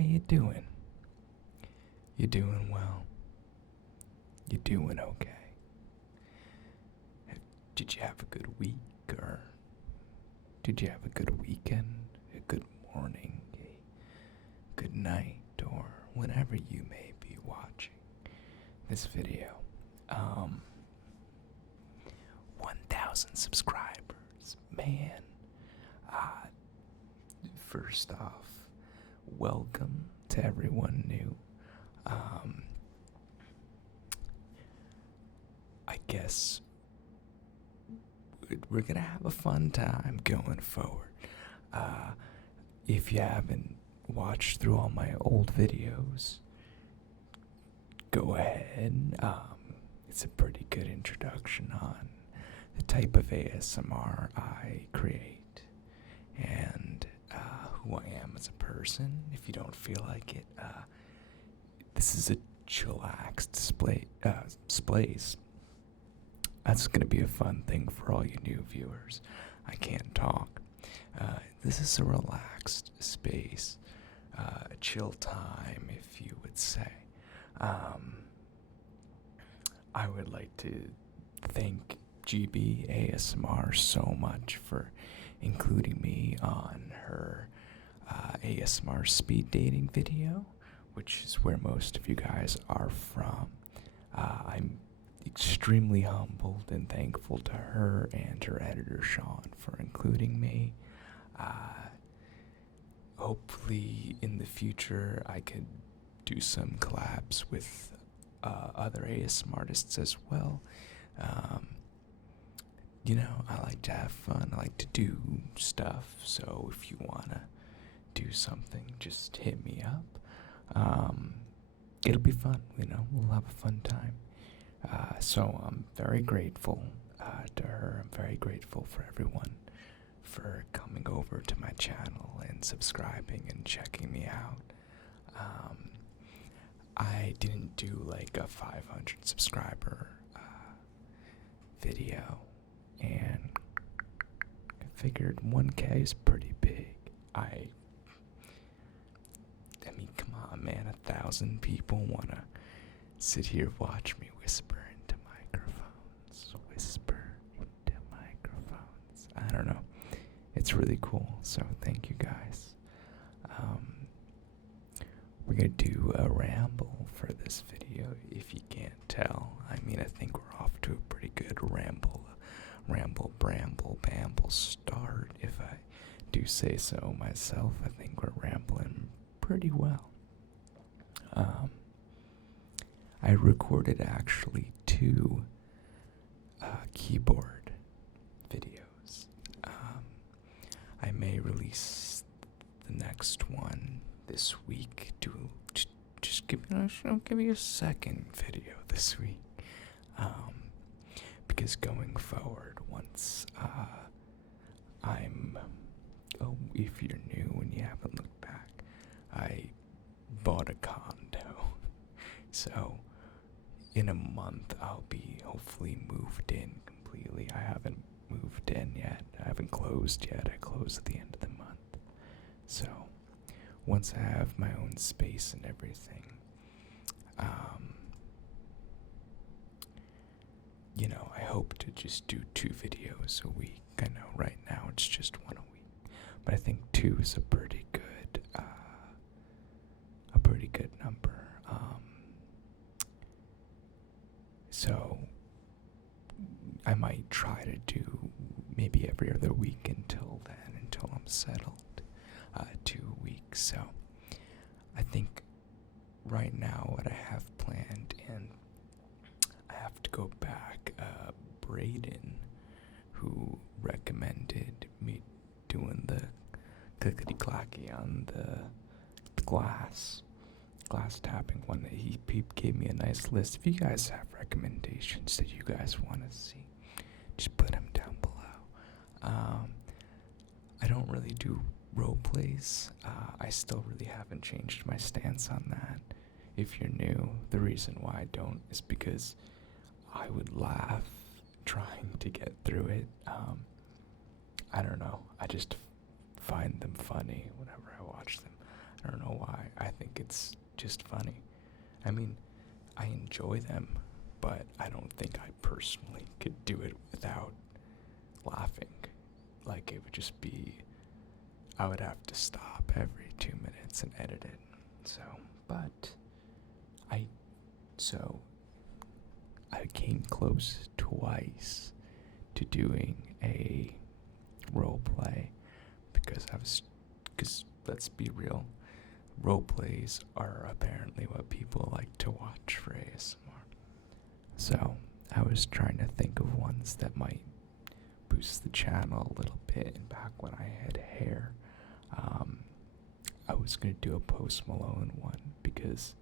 How you doing? You doing well? You doing okay? Did you have a good week, or did you have a good weekend, a good morning, a good night, or whenever you may be watching this video? 1,000 subscribers, man. First off, welcome to everyone new. I guess we're gonna have a fun time going forward. If you haven't watched through all my old videos, go ahead. It's a pretty good introduction on the type of ASMR I create and who I am as a person. If you don't feel like it, this is a chillax displays. That's going to be a fun thing for all you new viewers. I can't talk. This is a relaxed space, a chill time, if you would say. I would like to thank Gibi ASMR so much for including me on her ASMR speed dating video, which is where most of you guys are from. I'm extremely humbled and thankful to her and her editor Sean for including me. Hopefully in the future I could do some collabs with other ASMR artists as well. I like to have fun. I like to do stuff. So if you wanna do something, just hit me up. It'll be fun. We'll have a fun time. So I'm very grateful to her. I'm very grateful for everyone for coming over to my channel and subscribing and checking me out. I didn't do like a 500 subscriber video, and I figured 1K is pretty big. I mean, come on, man, 1,000 people wanna sit here, watch me whisper into microphones. I don't know. It's really cool, so thank you guys. We're gonna do a ramble for this video, if you can't tell. I think we're off to a pretty good ramble, bramble, bamble start, if I do say so myself. I think we're rambling pretty well. I recorded actually 2 keyboard videos. I may release the next one this week. Just give me a second video this week. Because going forward, once if you're new and you haven't looked back, I bought a condo. So in a month I'll be hopefully moved in completely. I haven't moved in yet. I haven't closed yet. I close at the end of the month. So once I have my own space and everything, I hope to just do 2 videos a week. I know right now it's just 1 a week, but I think 2 is a pretty good number. So I might try to do maybe every other week until I'm settled, 2 weeks. So I think right now what I have planned, and I have to go back, Braden, who recommended me doing the clickety-clacky on the glass tapping one. He gave me a nice list. If you guys have recommendations that you guys want to see, just put them down below. I don't really do role plays. I still really haven't changed my stance on that. If you're new, the reason why I don't is because I would laugh trying to get through it. I don't know. I just find them funny whenever I watch them. I don't know why. I think it's just funny. I mean, I enjoy them, but I don't think I personally could do it without laughing. Like, it would just be, I would have to stop every 2 minutes and edit it. So, but I came close twice to doing a role play because let's be real, role plays are apparently what people like to watch for ASMR. So I was trying to think of ones that might boost the channel a little bit. And back when I had hair, I was going to do a Post Malone one, because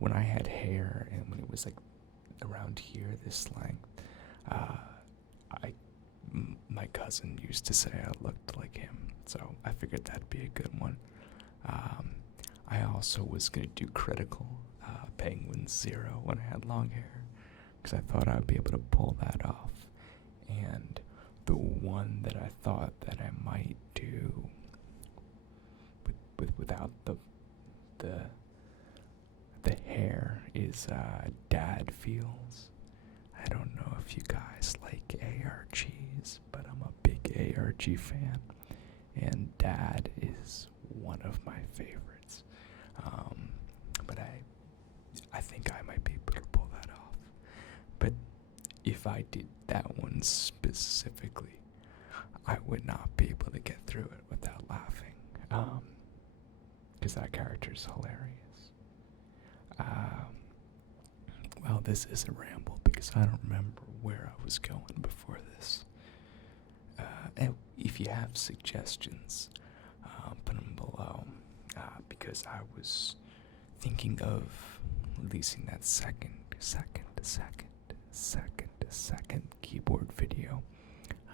when I had hair and when it was like around here, this length, my cousin used to say I looked like him, so I figured that'd be a good one. I also was going to do Critical Penguin Zero when I had long hair, because I thought I'd be able to pull that off. And the one that I thought that I might do without the hair is Dad Feels. I don't know if you guys like ARGs, but I'm a big ARG fan, and Dad is one of my favorites. But I think I might be able to pull that off. But if I did that one specifically, I would not be able to get through it without laughing, because that character is hilarious. Well, this is a ramble because I don't remember where I was going before this. And if you have suggestions, put them below, because I was thinking of releasing that second keyboard video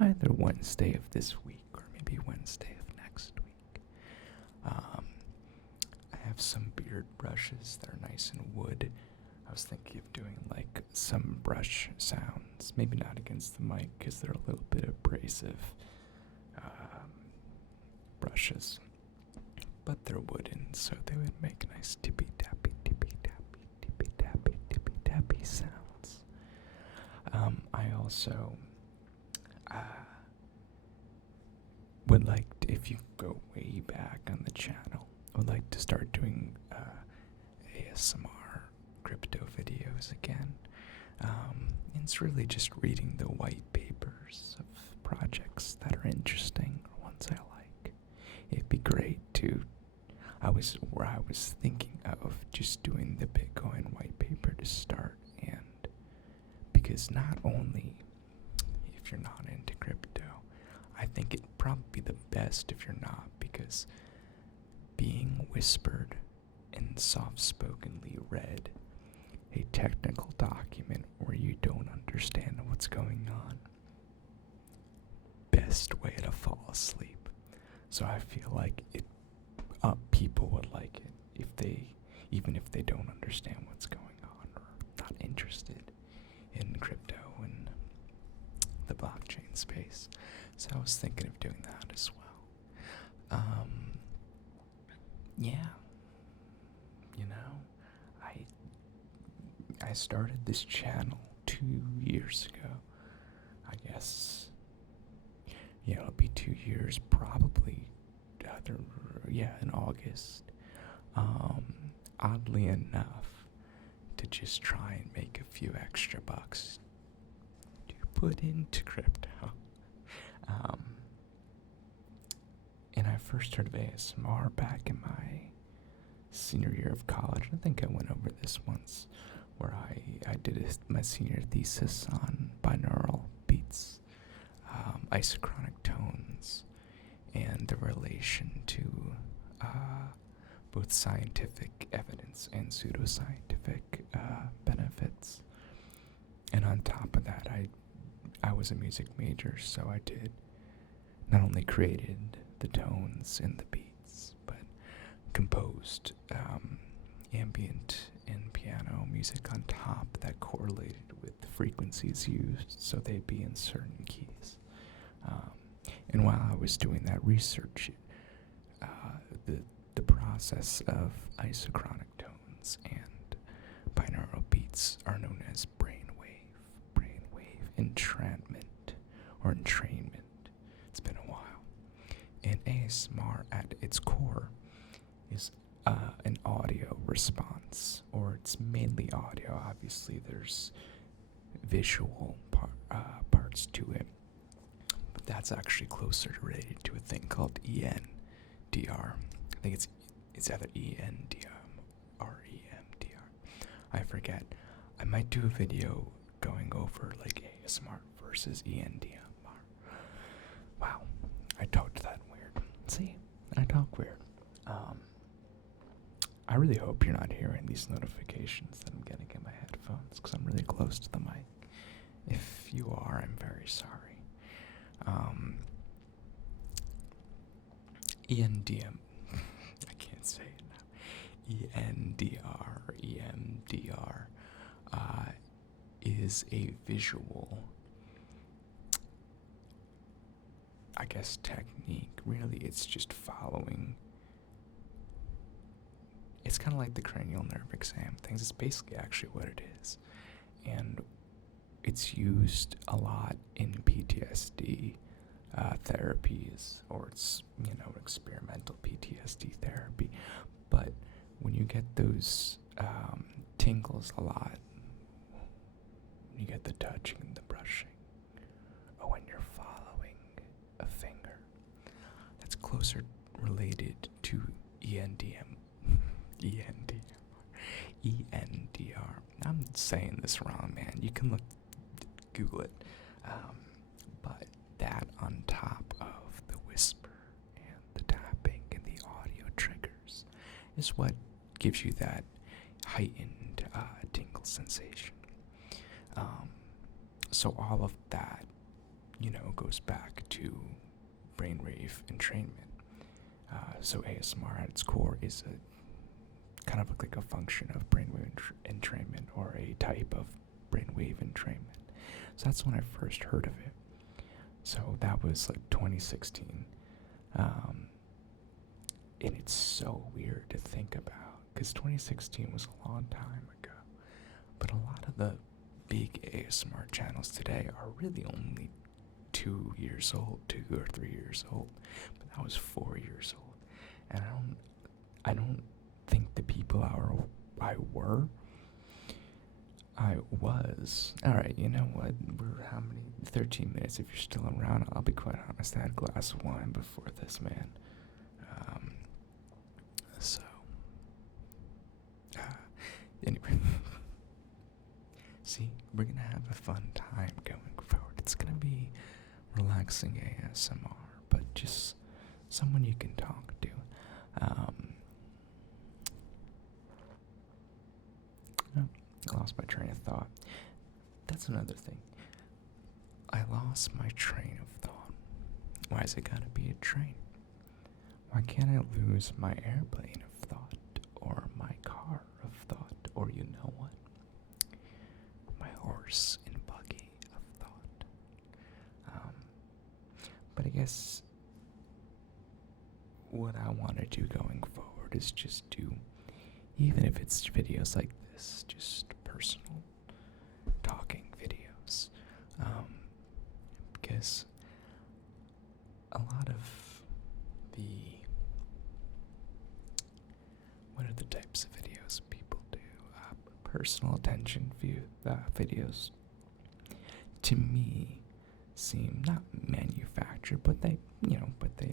either Wednesday of this week or maybe Wednesday of next week. I have some beard brushes that are nice and wood. I was thinking of doing like some brush sounds, maybe not against the mic because they're a little bit abrasive brushes, but they're wooden, so they would make nice tippy tappy sounds. I also would like to, if you go way back on the channel, I would like to start doing ASMR crypto videos again. It's really just reading the white papers of projects that are interesting or ones I like. It'd be great to, I was thinking of just doing the Bitcoin white paper to start, and because not only if you're not into crypto, I think it'd probably be the best if you're not, because being whispered and soft-spokenly read a technical document where you don't understand what's going on, best way to fall asleep. So I feel like people would like it even if they don't understand what's going on or not interested in crypto and the blockchain space. So I was thinking of doing that as well. Yeah, I started this channel 2 years ago. I guess, it'll be 2 years probably, in August. Oddly enough, to just try and make a few extra bucks to put into crypto. And I first heard of ASMR back in my senior year of college. I think I went over this once, where I did my senior thesis on binaural beats, isochronic tones, and the relation to both scientific evidence and pseudoscientific benefits. And on top of that, I was a music major, so I did not only created the tones and the beats, but composed ambient and piano music on top that correlated with the frequencies used, so they'd be in certain keys. And while I was doing that research, the process of isochronic tones and binaural beats are known as brainwave entrainment or entrainment. It's been a while. And ASMR at its core is an audio response, or it's mainly audio. Obviously, there's visual parts to it, but that's actually closer related to a thing called ENDR. I think it's either ENDR or EMDR. I forget. I might do a video going over like ASMR versus ENDR. Wow, I talked that weird. See, I talk weird. I really hope you're not hearing these notifications that I'm getting in my headphones, because I'm really close to the mic. If you are, I'm very sorry. ENDM, I can't say it now. EMDR, is a visual, I guess, technique. Really, it's just following. It's kind of like the cranial nerve exam things. It's basically actually what it is. And it's used a lot in PTSD therapies, or it's, experimental PTSD therapy. But when you get those tingles a lot, you get the touching and the brushing, or when you're following a finger, that's closer related to ENDR. I'm saying this wrong, man. You can Google it. But that on top of the whisper and the tapping and the audio triggers is what gives you that heightened tingle sensation. So all of that, goes back to brainwave entrainment. So ASMR at its core is a kind of like a function of brainwave entrainment, or a type of brainwave entrainment. So that's when I first heard of it. So that was like 2016. And it's so weird to think about, because 2016 was a long time ago. But a lot of the big ASMR channels today are really only 2 years old, 2 or 3 years old. But that was 4 years old. And I don't think the people I was. Alright, you know what? We're how many? 13 minutes. If you're still around, I'll be quite honest. I had a glass of wine before this, man. Anyway. See, we're gonna have a fun time going forward. It's gonna be relaxing ASMR, but just someone you can talk to. I lost my train of thought. That's another thing. I lost my train of thought. Why is it gotta be a train? Why can't I lose my airplane of thought, or my car of thought, or you know what? My horse and buggy of thought. But I guess what I want to do going forward is just do, even if it's videos like this, just personal talking videos. Because a lot of what are the types of videos people do? Personal attention videos, to me, seem not manufactured, but they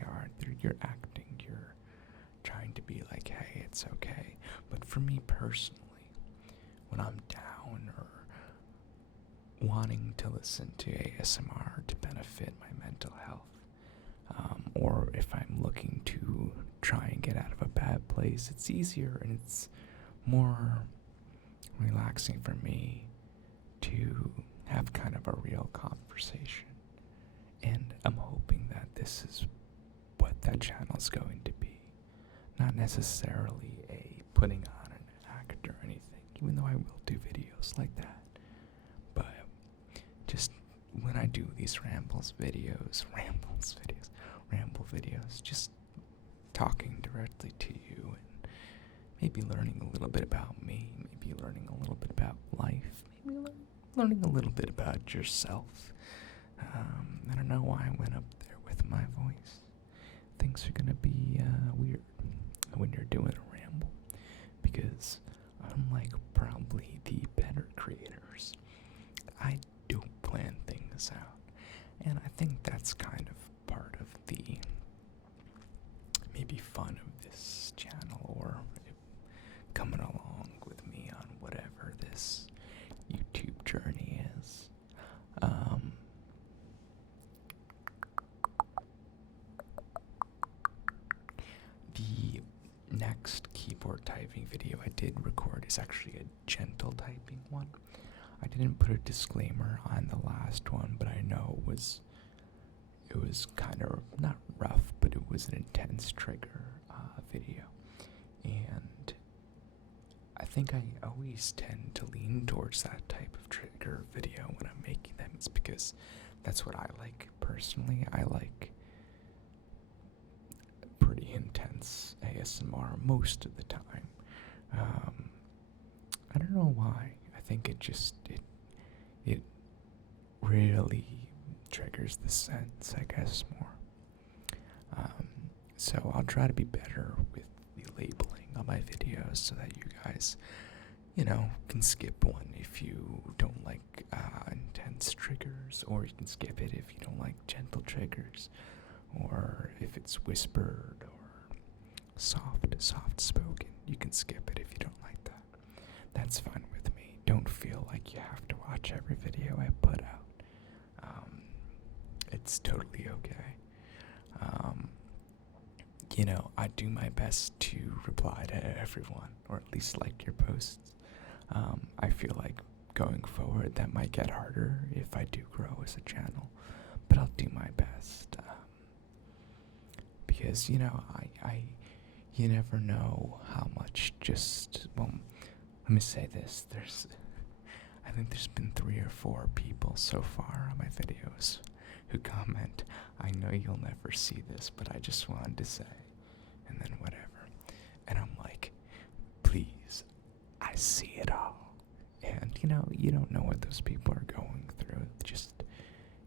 are. You're acting. You're trying to be like, hey, it's okay. But for me personally, when I'm down or wanting to listen to ASMR to benefit my mental health, or if I'm looking to try and get out of a bad place, it's easier and it's more relaxing for me to have kind of a real conversation. And I'm hoping that this is what that channel is going to be. Not necessarily a putting on an act or anything, even though I will do videos like that. But just when I do these ramble videos, just talking directly to you and maybe learning a little bit about me, maybe learning a little bit about life, maybe learning a little bit about yourself. I don't know why I went up there with my voice. Things are gonna be weird when you're doing a ramble, because unlike probably the better creators, I don't plan things out. And I think that's kind of part of the maybe fun of this channel, or coming along with me on whatever this YouTube journey is. The next keyboard typing video I did record is actually a gentle typing one. I didn't put a disclaimer on the last one, but I know it was kind of not rough, but it was an intense trigger video. And I think I always tend to lean towards that type of trigger video when I'm making them. It's because that's what I like personally. I like pretty intense ASMR most of the time. I don't know why. I think it really triggers the sense, I guess, more. So I'll try to be better with the labeling on my videos so that you guys, can skip one if you don't like intense triggers, or you can skip it if you don't like gentle triggers, or if it's whispered or soft spoken. You can skip it if you don't like that. That's fine with me. Don't feel like you have to watch every video I put out. It's totally okay. I do my best to reply to everyone, or at least like your posts. I feel like going forward that might get harder if I do grow as a channel, but I'll do my best. Because, you never know how much let me say this, I think there's been 3 or 4 people so far on my videos who comment, "I know you'll never see this, but I just wanted to say," and then whatever. And I'm like, please, I see it all. And, you don't know what those people are going through. Just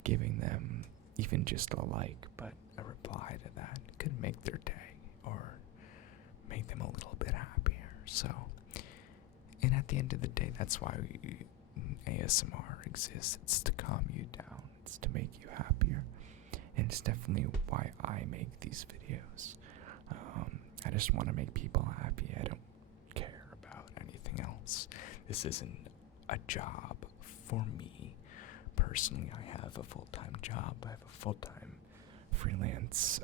giving them even just a like, but a reply to that could make their day, or make them a little bit happier. So, and at the end of the day, that's why ASMR exists. It's to calm you down. It's to make you happier. And it's definitely why I make these videos. I just want to make people happy. I don't care about anything else. This isn't a job for me. Personally, I have a full-time job. I have a full-time freelance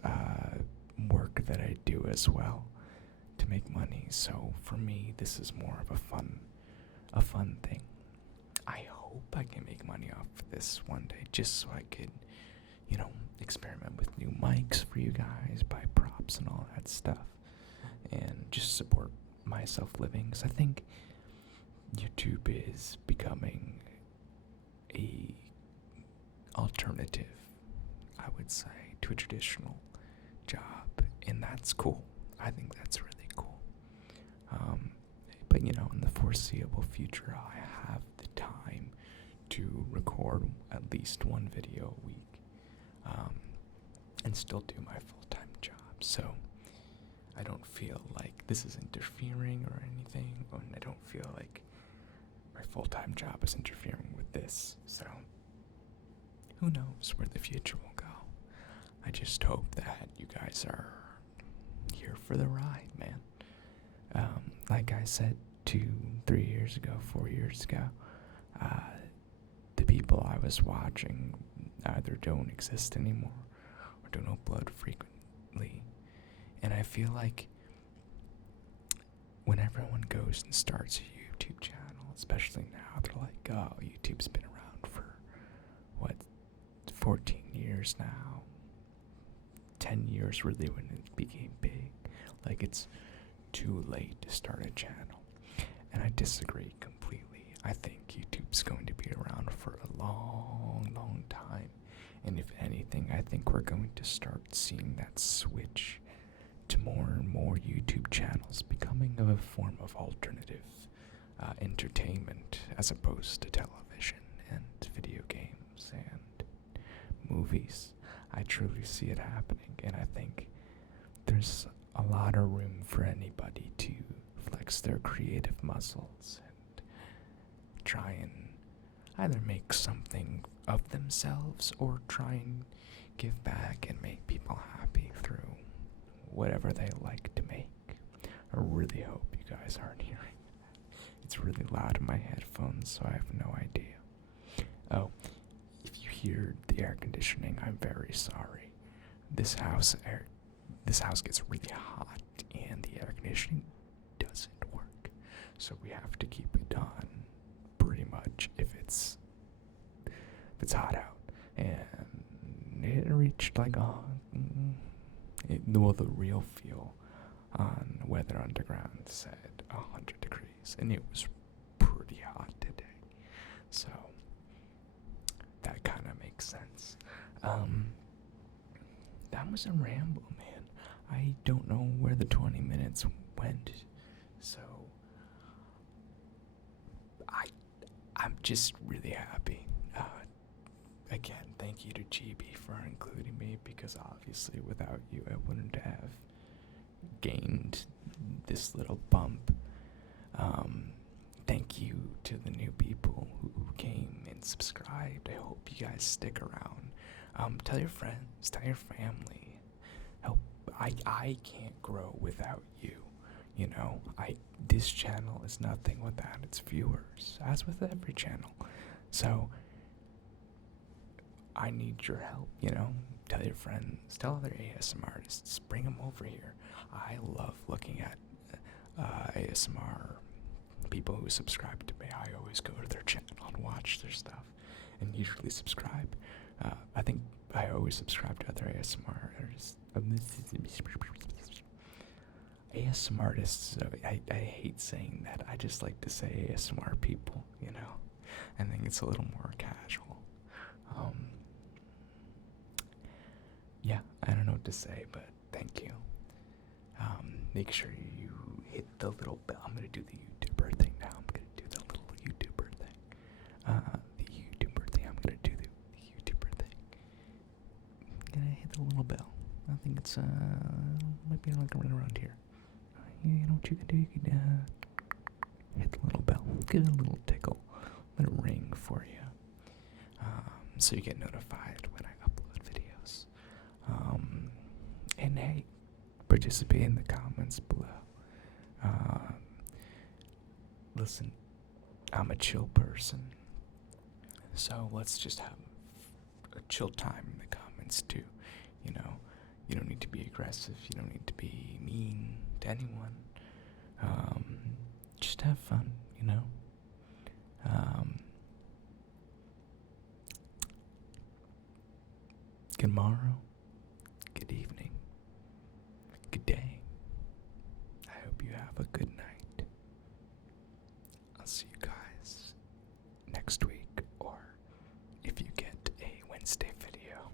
work that I do as well to make money. So for me, this is more of a fun thing. I hope I can make money off of this one day, just so I could, experiment with new mics for you guys, buy props and all that stuff, and just support myself living. Because I think YouTube is becoming a alternative, I would say, to a traditional job, and that's cool. I think that's really cool. But in the foreseeable future, I have the time to record at least one video a week, and still do my full-time job. So I don't feel like this is interfering or anything, and I don't feel like my full-time job is interfering with this. So who knows where the future will go. I just hope that you guys are here for the ride, man. Like I said 2, 3 years ago, 4 years ago, the people I was watching either don't exist anymore or don't upload frequently. And I feel like when everyone goes and starts a YouTube channel, especially now, they're like, oh, YouTube's been around for, 14 years now. 10 years really when it became big. Like, it's too late to start a channel. And I disagree completely. I think YouTube's going to be around for a long, long time. And if anything, I think we're going to start seeing that switch to more and more YouTube channels becoming a form of alternative entertainment as opposed to television and video games and movies. I truly see it happening, and I think there's a lot of room for anybody to flex their creative muscles and try and either make something of themselves or try and give back and make people happy through whatever they like to make. I really hope you guys aren't hearing that. It's really loud in my headphones, so I have no idea. Oh, if you hear the air conditioning, I'm very sorry. This house gets really hot, and the air conditioning doesn't work, so we have to keep it on pretty much if it's hot out. And it reached like the real feel on Weather Underground said 100 degrees, and it was pretty hot today, so that kind of makes sense. That was a ramble, man. I don't know where the 20 minutes went, so I'm just really happy. Again, thank you to Gibi for including me, because obviously without you I wouldn't have gained this little bump. Thank you to the new people who came and subscribed. I hope you guys stick around. Tell your friends, tell your family. Help. I can't grow without you. You know, this channel is nothing without its viewers, as with every channel. So I need your help, you know. Tell your friends, tell other ASMR artists, bring them over here. I love looking at ASMR people who subscribe to me. I always go to their channel and watch their stuff and usually subscribe. I think I always subscribe to other ASMR artists. ASMR artists, I hate saying that. I just like to say ASMR people, you know. I think it's a little more casual. Yeah, I don't know what to say, but thank you. Make sure you hit the little bell. I'm going to do the YouTuber thing now. I'm going to do the little YouTuber thing. The YouTuber thing. I'm going to do the YouTuber thing. I'm going to hit the little bell. I think it's, might be like around here. You know what you can do? You can, hit the little bell. Give it a little tickle. Let it ring for you. So you get notified when I upload videos. And hey, participate in the comments below. Listen, I'm a chill person, so let's just have a chill time in the comments too. You know, you don't need to be aggressive. You don't need to be mean to anyone. Just have fun, you know. Good morrow, good evening, good day. I hope you have a good night. I'll see you guys next week, or if you get a Wednesday video,